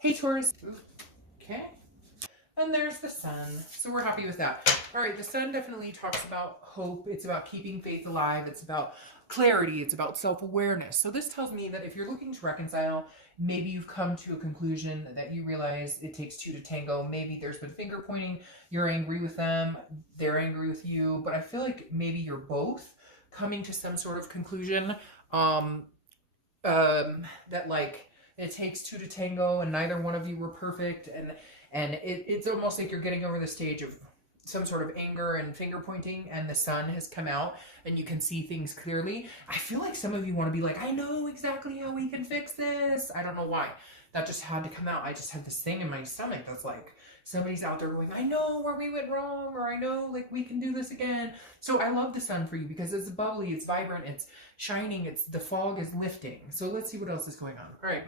Hey Taurus. Okay. And there's the sun. So we're happy with that. All right, the sun definitely talks about hope. It's about keeping faith alive. It's about clarity. It's about self-awareness. So this tells me that if you're looking to reconcile, maybe you've come to a conclusion that you realize it takes two to tango. Maybe there's been finger pointing. You're angry with them. They're angry with you. But I feel like maybe you're both coming to some sort of conclusion that like it takes two to tango and neither one of you were perfect, and it's almost like you're getting over the stage of some sort of anger and finger pointing, and the sun has come out and you can see things clearly. I feel like some of you want to be like, I know exactly how we can fix this. I don't know why. That just had to come out. I just had this thing in my stomach that's like, somebody's out there going, I know where we went wrong, or I know like we can do this again. So I love the sun for you because it's bubbly, it's vibrant, it's shining, it's the fog is lifting. So let's see what else is going on. All right.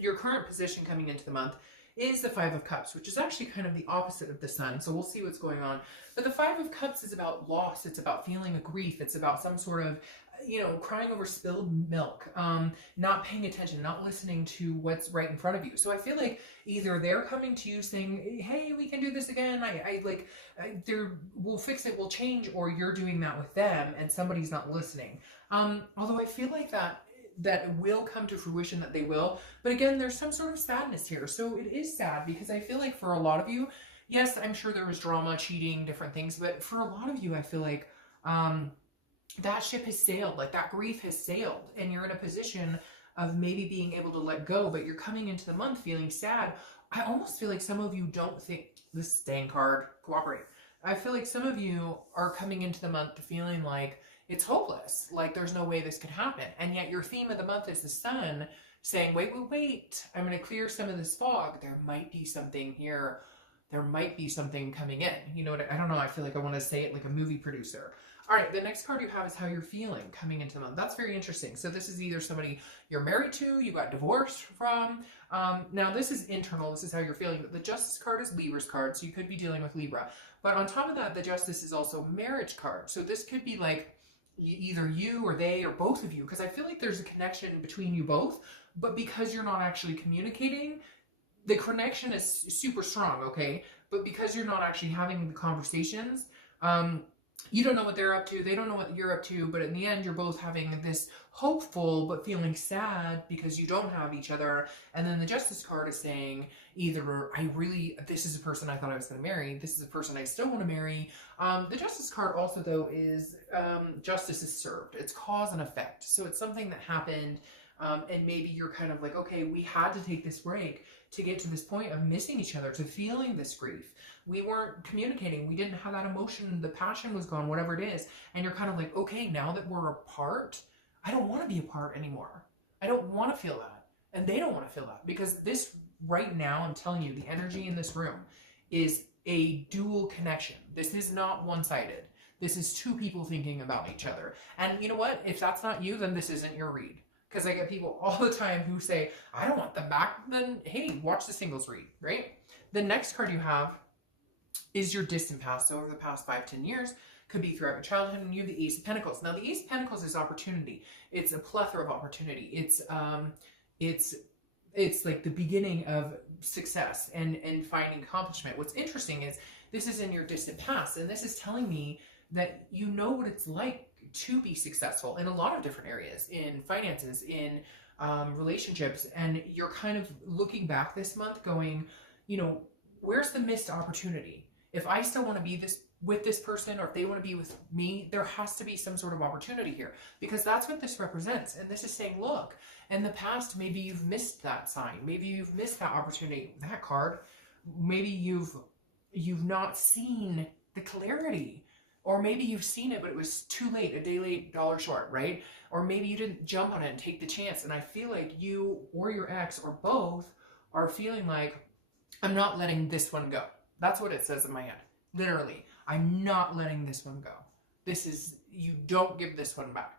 Your current position coming into the month is the Five of Cups, which is actually kind of the opposite of the sun. So we'll see what's going on. But the Five of Cups is about loss. It's about feeling a grief. It's about some sort of, crying over spilled milk, not paying attention, not listening to what's right in front of you. So I feel like either they're coming to you saying, hey, we can do this again. We'll fix it, we'll change, or you're doing that with them and somebody's not listening. Although I feel like that will come to fruition, that they will. But again, there's some sort of sadness here. So it is sad because I feel like for a lot of you, yes, I'm sure there was drama, cheating, different things. But for a lot of you, I feel like that ship has sailed, like that grief has sailed, and you're in a position of maybe being able to let go, but you're coming into the month feeling sad. I almost feel like some of you don't think this staying card, cooperate. I feel like some of you are coming into the month feeling like it's hopeless, like there's no way this could happen. And yet your theme of the month is the sun saying, wait, I'm going to clear some of this fog. There might be something here. There might be something coming in. You know what? I don't know. I feel like I want to say it like a movie producer. All right, the next card you have is how you're feeling coming into the month. That's very interesting. So this is either somebody you're married to, you got divorced from. Now this is internal. This is how you're feeling. But the Justice card is Libra's card, so you could be dealing with Libra. But on top of that, the Justice is also marriage card. So this could be like either you or they or both of you, because I feel like there's a connection between you both. But because you're not actually communicating, the connection is super strong, okay? But because you're not actually having the conversations, you don't know what they're up to, they don't know what you're up to, but in the end, you're both having this hopeful but feeling sad because you don't have each other. And then the Justice card is saying either this is a person I thought I was going to marry, this is a person I still want to marry. The Justice card also, though, is justice is served. It's cause and effect. So it's something that happened, and maybe you're kind of like, okay, we had to take this break to get to this point of missing each other, to feeling this grief. We weren't communicating. We didn't have that emotion. The passion was gone, whatever it is. And you're kind of like, okay, now that we're apart, I don't want to be apart anymore. I don't want to feel that. And they don't want to feel that, because this right now, I'm telling you, the energy in this room is a dual connection. This is not one-sided. This is two people thinking about each other. And you know what? If that's not you, then this isn't your read. Because I get people all the time who say, I don't want them back. Then, hey, watch the singles read, right? The next card you have is your distant past. So over the past 5-10 years, could be throughout your childhood, and you have the Ace of Pentacles. Now, the Ace of Pentacles is opportunity. It's a plethora of opportunity. It's like the beginning of success and finding accomplishment. What's interesting is this is in your distant past, and this is telling me that you know what it's like to be successful in a lot of different areas, in finances, in relationships, and you're kind of looking back this month going, where's the missed opportunity? If I still want to be with this person, or if they want to be with me, there has to be some sort of opportunity here, because that's what this represents. And this is saying, look, in the past, maybe you've missed that sign. Maybe you've missed that opportunity, that card. Maybe you've not seen the clarity. Or maybe you've seen it, but it was too late, a day late, dollar short, right? Or maybe you didn't jump on it and take the chance. And I feel like you or your ex or both are feeling like, I'm not letting this one go. That's what it says in my head. Literally, I'm not letting this one go. You don't give this one back.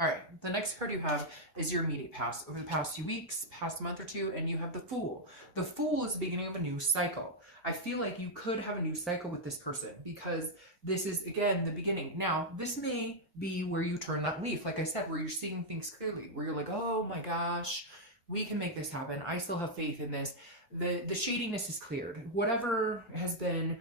All right, the next card you have is your immediate past. Over the past 2 weeks, past month or two, and you have the Fool. The Fool is the beginning of a new cycle. I feel like you could have a new cycle with this person, because this is, again, the beginning. Now, this may be where you turn that leaf, like I said, where you're seeing things clearly, where you're like, oh my gosh, We can make this happen. I still have faith in this. The shadiness is cleared. Whatever has been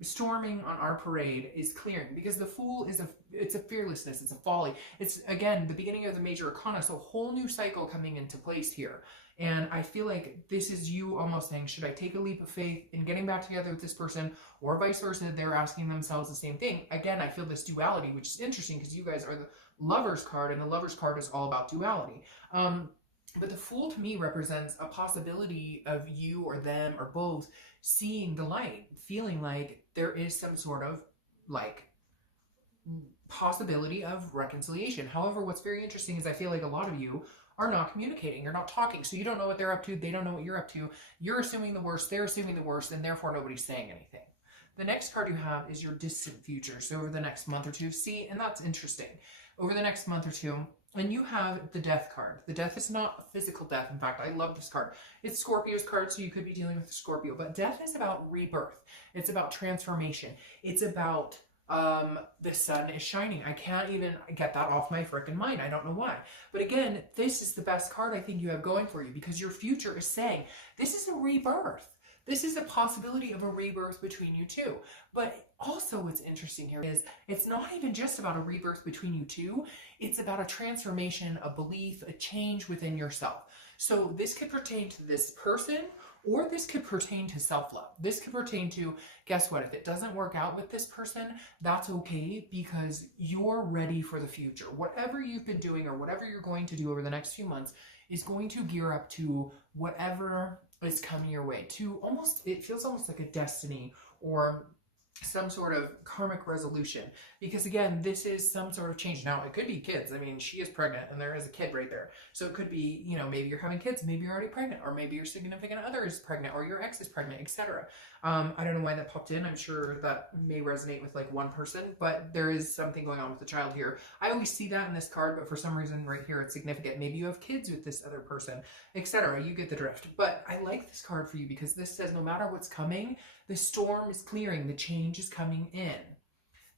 storming on our parade is clearing, because the Fool is it's a fearlessness, it's a folly. It's, again, the beginning of the major arcana, so a whole new cycle coming into place here. And I feel like this is you almost saying, should I take a leap of faith in getting back together with this person, or vice versa? They're asking themselves the same thing. Again, I feel this duality, which is interesting because you guys are the Lover's card, and the Lover's card is all about duality. But the Fool to me represents a possibility of you or them or both seeing the light, feeling like there is some sort of like possibility of reconciliation. However, what's very interesting is I feel like a lot of you are not communicating, you're not talking, so you don't know what they're up to, they don't know what you're up to, you're assuming the worst, they're assuming the worst, and therefore nobody's saying anything. The next card you have is your distant future, so over the next month or two. See, and that's interesting. Over the next month or two, and you have the Death card. The Death is not a physical death. In fact, I love this card. It's Scorpio's card, so you could be dealing with a Scorpio, but death is about rebirth. It's about transformation. It's about the sun is shining. I can't even get that off my freaking mind. I don't know why. But again, this is the best card I think you have going for you, because your future is saying this is a rebirth. This is a possibility of a rebirth between you two. But also what's interesting here is it's not even just about a rebirth between you two. It's about a transformation, a belief, a change within yourself. So this could pertain to this person, or this could pertain to self-love. This could pertain to, guess what, if it doesn't work out with this person, that's okay, because you're ready for the future. Whatever you've been doing or whatever you're going to do over the next few months is going to gear up to whatever is coming your way, to almost, it feels almost like a destiny or some sort of karmic resolution, because again, this is some sort of change. Now it could be kids. I mean, she is pregnant and there is a kid right there, so it could be, you know, maybe you're having kids, maybe you're already pregnant, or maybe your significant other is pregnant, or your ex is pregnant, etc. I don't know why that popped in. I'm sure that may resonate with like one person, but there is something going on with the child here. I always see that in this card, but for some reason right here it's significant. Maybe you have kids with this other person, etc. You get the drift. But I like this card for you because this says no matter what's coming, the storm is clearing, the change is coming in.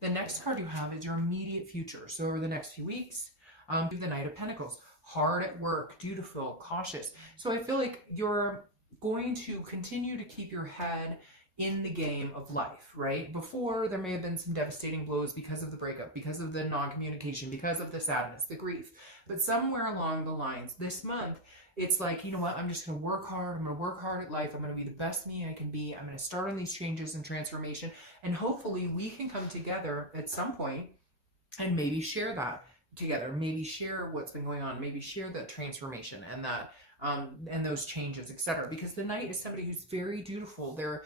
The next card you have is your immediate future. So over the next few weeks, you have the Knight of Pentacles. Hard at work, dutiful, cautious. So I feel like you're going to continue to keep your head in the game of life, right? Before, there may have been some devastating blows because of the breakup, because of the non-communication, because of the sadness, the grief. But somewhere along the lines, this month, it's like, you know what, I'm just going to work hard. I'm going to work hard at life. I'm going to be the best me I can be. I'm going to start on these changes and transformation. And hopefully we can come together at some point and maybe share that together. Maybe share what's been going on. Maybe share that transformation and that and those changes, etc. Because the Knight is somebody who's very dutiful. They're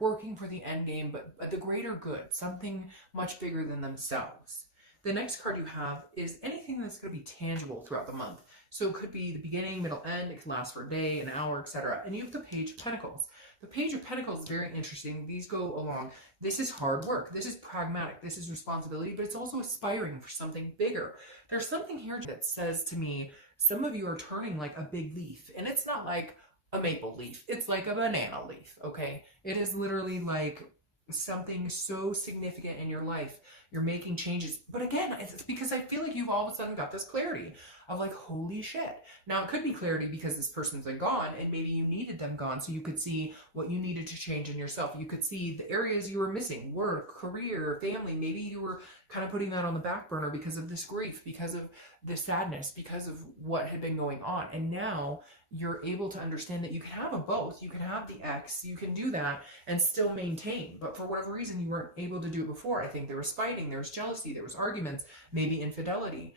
working for the end game, but the greater good, something much bigger than themselves. The next card you have is anything that's going to be tangible throughout the month. So it could be the beginning, middle, end. It can last for a day, an hour, etc. And you have the Page of Pentacles. The Page of Pentacles is very interesting. These go along. This is hard work. This is pragmatic. This is responsibility, but it's also aspiring for something bigger. There's something here that says to me, some of you are turning like a big leaf, and it's not like a maple leaf. It's like a banana leaf, okay? It is literally like something so significant in your life. You're making changes. But again, it's because I feel like you've all of a sudden got this clarity of like, holy shit. Now, it could be clarity because this person's like gone and maybe you needed them gone, so you could see what you needed to change in yourself. You could see the areas you were missing, work, career, family. Maybe you were kind of putting that on the back burner because of this grief, because of the sadness, because of what had been going on. And now you're able to understand that you can have a both. You can have the ex, you can do that and still maintain. But for whatever reason, you weren't able to do it before. I think there was fighting, there was jealousy, there was arguments, maybe infidelity.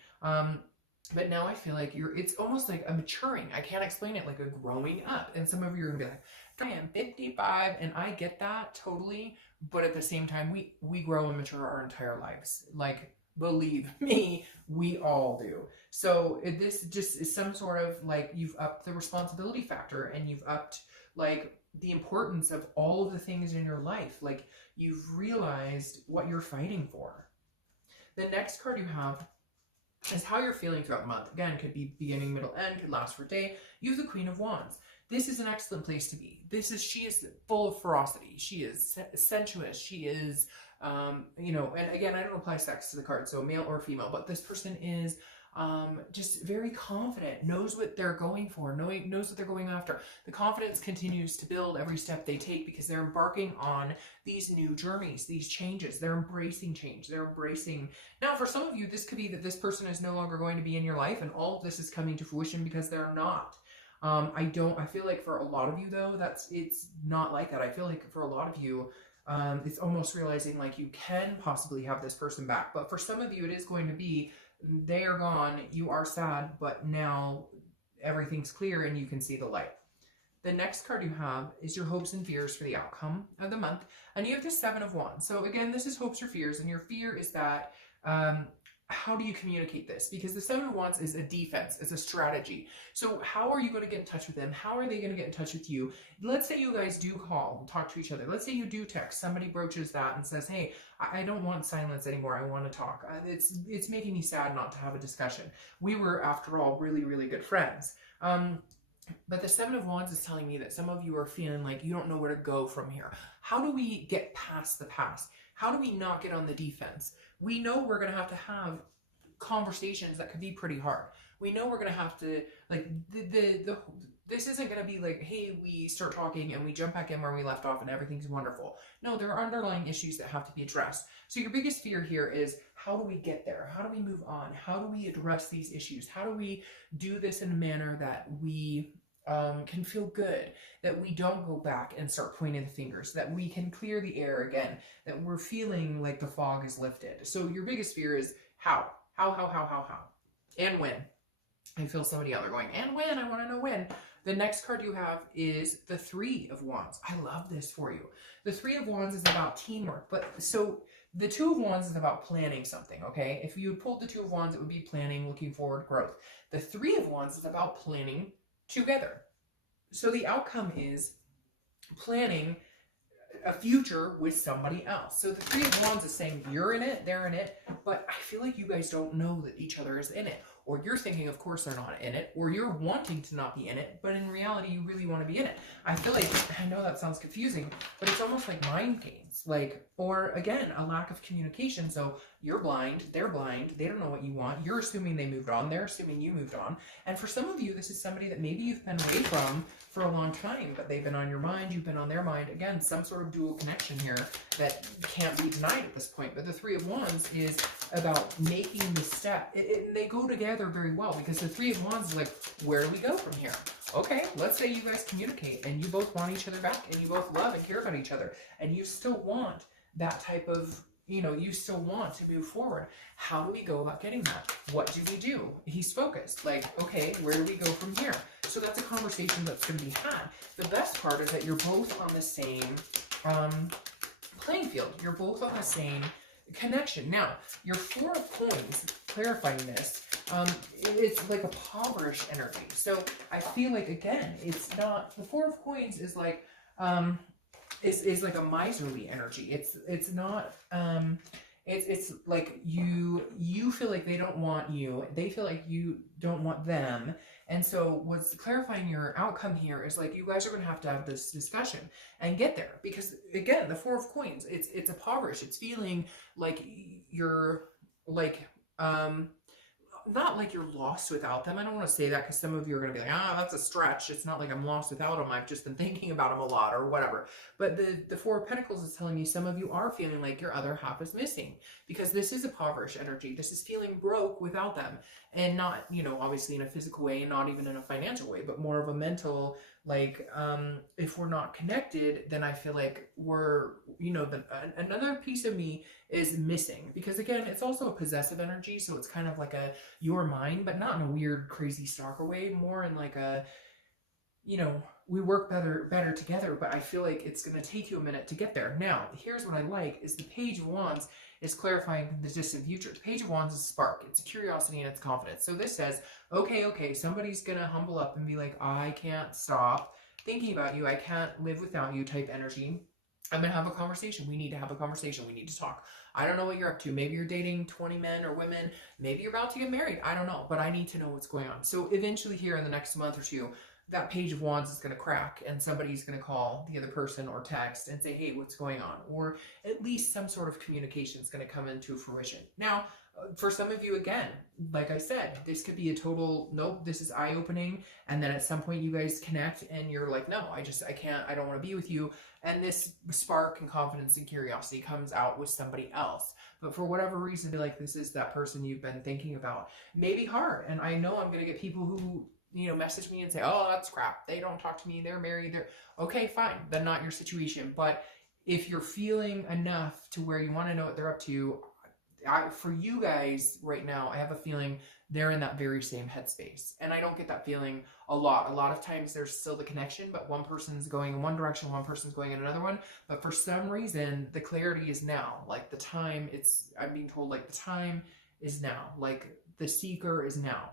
But now I feel like it's almost like a maturing. I can't explain it, like a growing up. And some of you are gonna be like, I am 55, and I get that totally. But at the same time, we grow and mature our entire lives. Like, believe me, we all do. So this just is some sort of like, you've upped the responsibility factor and you've upped like the importance of all of the things in your life. Like, you've realized what you're fighting for. The next card you have is how you're feeling throughout the month. Again, could be beginning, middle, end, could last for a day. You have the Queen of Wands. This is an excellent place to be. She is full of ferocity. She is sensuous. She is, you know, and again, I don't apply sex to the card, so male or female, but this person is just very confident, knows what they're going for, knows what they're going after. The confidence continues to build every step they take because they're embarking on these new journeys, these changes. They're embracing change. They're embracing. Now, for some of you, this could be that this person is no longer going to be in your life and all of this is coming to fruition because they're not. I feel like for a lot of you though, it's not like that. I feel like for a lot of you, it's almost realizing like you can possibly have this person back. But for some of you, it is going to be, they are gone, you are sad, but now everything's clear and you can see the light. The next card you have is your hopes and fears for the outcome of the month. And you have the Seven of Wands. So again, this is hopes or fears. And your fear is that, how do you communicate this? Because the Seven of Wands is a defense, it's a strategy. So how are you going to get in touch with them? How are they going to get in touch with you? Let's say you guys do call and talk to each other. Let's say you do text. Somebody broaches that and says, hey, I don't want silence anymore. I want to talk. It's making me sad not to have a discussion. We were, after all, really, really good friends. But the Seven of Wands is telling me that some of you are feeling like you don't know where to go from here. How do we get past the past? How do we not get on the defense? We know we're going to have conversations that could be pretty hard. We know we're going to have to, like, this isn't going to be like, hey, we start talking and we jump back in where we left off and everything's wonderful. No, there are underlying issues that have to be addressed. So your biggest fear here is, how do we get there? How do we move on? How do we address these issues? How do we do this in a manner that we can feel good, that we don't go back and start pointing the fingers, that we can clear the air again, that we're feeling like the fog is lifted. So your biggest fear is how, and when. I feel somebody out there going, and when, I want to know when. The next card you have is the Three of Wands. I love this for you. The Three of Wands is about teamwork, but so the Two of Wands is about planning something, okay? If you pulled the Two of Wands, it would be planning, looking forward, growth. The Three of Wands is about planning together. So the outcome is planning a future with somebody else. So the Three of Wands is saying you're in it, they're in it, but I feel like you guys don't know that each other is in it. Or you're thinking, of course, they're not in it, or you're wanting to not be in it, but in reality, you really want to be in it. I feel like, I know that sounds confusing, but it's almost like mind games, like, or again, a lack of communication. So you're blind, they don't know what you want. You're assuming they moved on, they're assuming you moved on. And for some of you, this is somebody that maybe you've been away from for a long time, but they've been on your mind, you've been on their mind. Again, some sort of dual connection here that can't be denied at this point. But the Three of Wands is about making the step. They go together very well, because the Three of Wands is like, where do we go from here? Okay, let's say you guys communicate and you both want each other back and you both love and care about each other and you still want that type of, you still want to move forward. How do we go about getting that? What do we do? He's focused. Like, okay, where do we go from here? So that's a conversation that's going to be had. The best part is that you're both on the same playing field. You're both on the same connection. Now, your Four of Coins, clarifying this, it's like a impoverished energy. So I feel like, again, it's not, the Four of Coins is like, is like a miserly energy. It's not, it's like you feel like they don't want you. They feel like you don't want them. And so what's clarifying your outcome here is like, you guys are going to have this discussion and get there. Because again, the Four of Coins, it's impoverished. It's feeling like you're like, not like you're lost without them. I don't want to say that because some of you are going to be like, that's a stretch. It's not like I'm lost without them. I've just been thinking about them a lot or whatever. But the Four of Pentacles is telling me some of you are feeling like your other half is missing, because this is a impoverished energy. This is feeling broke without them, and not, obviously in a physical way and not even in a financial way, but more of a mental, like, if we're not connected, then I feel like we're, another piece of me is missing. Because again, it's also a possessive energy, so it's kind of like a you're mine, but not in a weird crazy stalker way, more in like a, we work better together, but I feel like it's going to take you a minute to get there. Now, here's what I like is the Page of Wands is clarifying the distant future. The Page of Wands is a spark. It's curiosity and it's confidence. So this says, okay, somebody's going to humble up and be like, I can't stop thinking about you. I can't live without you type energy. I'm going to have a conversation. We need to have a conversation. We need to talk. I don't know what you're up to. Maybe you're dating 20 men or women. Maybe you're about to get married. I don't know, but I need to know what's going on. So eventually here in the next month or two, that Page of Wands is going to crack and somebody's going to call the other person or text and say, hey, what's going on? Or at least some sort of communication is going to come into fruition. Now, For some of you, again, like I said, this could be a total, nope, this is eye-opening. And then at some point you guys connect and you're like, no, I can't, I don't want to be with you. And this spark and confidence and curiosity comes out with somebody else. But for whatever reason, like this is that person you've been thinking about. Maybe hard. And I know I'm going to get people who, you know, message me and say, oh, that's crap. They don't talk to me. They're married. They're okay, fine. Then not your situation. But if you're feeling enough to where you want to know what they're up to, for you guys right now, I have a feeling they're in that very same headspace. And I don't get that feeling a lot. A lot of times there's still the connection, but one person's going in one direction, one person's going in another one. But for some reason, the clarity is now. Like the time, I'm being told like the time is now. Like the seeker is now.